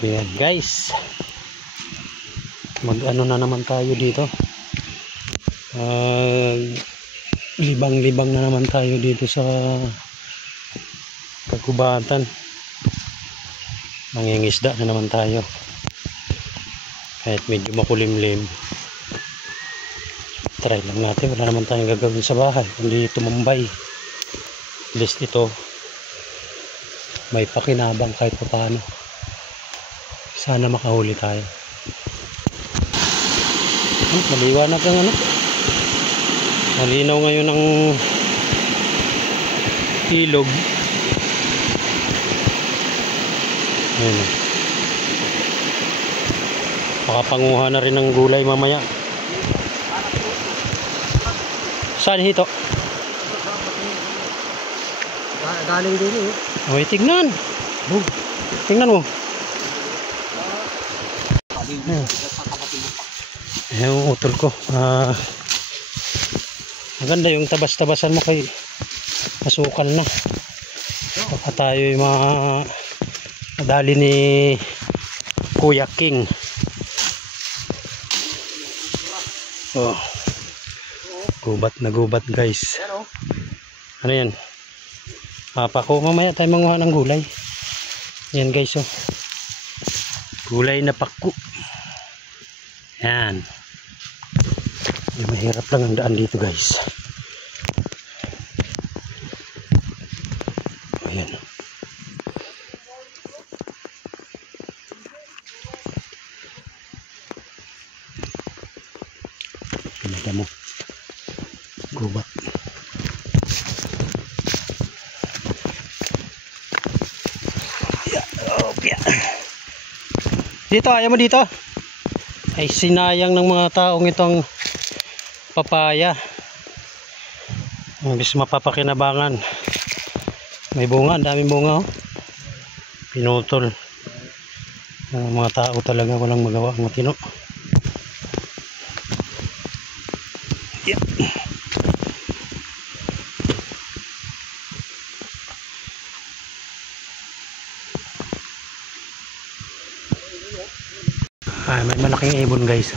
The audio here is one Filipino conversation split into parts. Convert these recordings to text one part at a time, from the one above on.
Ayan guys, mag-ano na naman tayo dito. Libang-libang na naman tayo dito sa kagubatan. Mangingisda na naman tayo. Kahit medyo makulimlim, try lang natin. Wala naman tayong gagawin sa bahay kundi tumambay. At least ito may pakinabang kahit paano. Sana makahuli tayo. Maliwanag ang ano. Malinaw ngayon ang ilog. Ayun. Makapanguha na rin ng gulay mamaya. Saan hito? Galing din eh. Ay, tignan. Tingnan mo. Yung utol ko. Maganda yung tabas-tabasan mo kay masukal na. Baka tayo yung mga madali ni Kuya King. Oh. Gubat na gubat guys. Ano yan? Papako. Mamaya tayo manguha ng gulay. Yan guys oh. Gulay na pako. Yan. Mahirap lang ang daan dito guys. Ayan. Pinada mo. Gubat. Okay. Dito, ayaw mo dito. Ay sinayang ng mga taong itong papaya. Imbis mapapakinabangan. May bunga, ang daming bunga oh. Pinutol. Mga tao talaga walang magawa, matino. Yeah. May malaking ibon guys.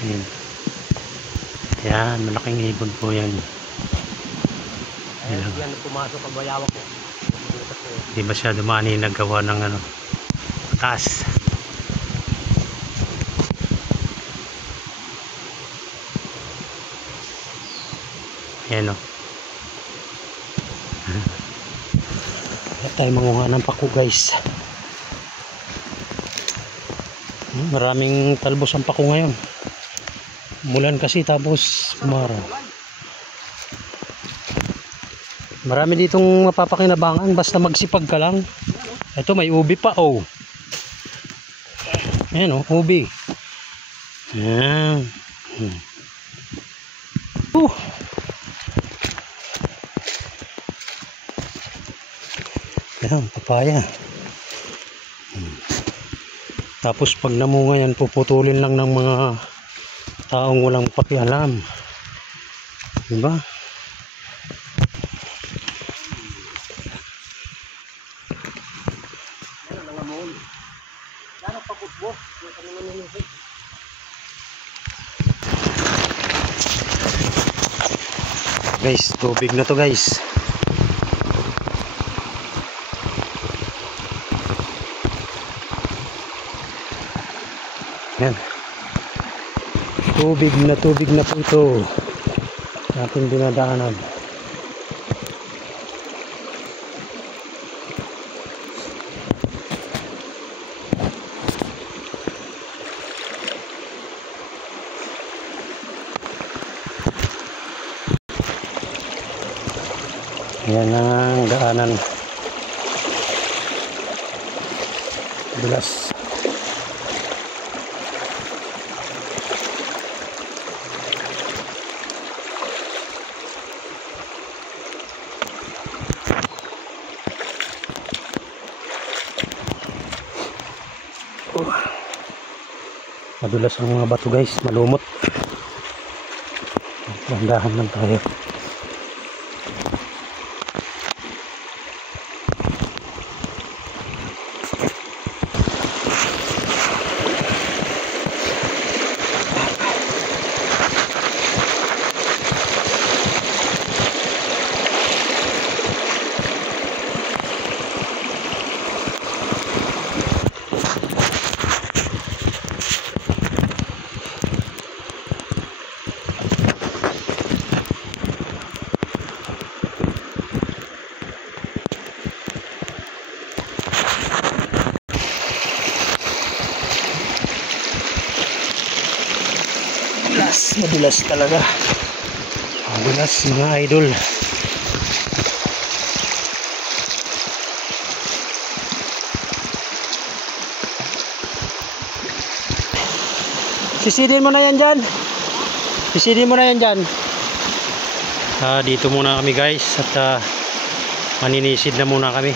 Ayan. Ayan, malaking ibon po yan. Ayan. Yan pumasok ang bayawak ko. Hindi masyado mani naggawa ng ano, taas. Ayan o. Tayo manguha ng pako guys. Maraming talbos ang pako ngayon. Mulan kasi tapos umaraw. Marami ditong mapapakinabangan basta magsipag ka lang. Ito may ubi pa oh. Ayan oh, ubi. Ayan. Ayan, papaya. Tapos pag namunga yan, puputulin lang ng mga taong walang pakialam. Diba? Guys, tubig na to guys. Yan. Tubig na po ito ating dinadaanan. Yan ang daanan. Dulas. Madulas ang mga bato guys, malumot. Dahan lang tayo. Madulas talaga. Madulas mga idol. Sisidin mo na yan dyan. Sisidin mo na yan dyan. Dito muna kami guys. At maninisid na muna kami.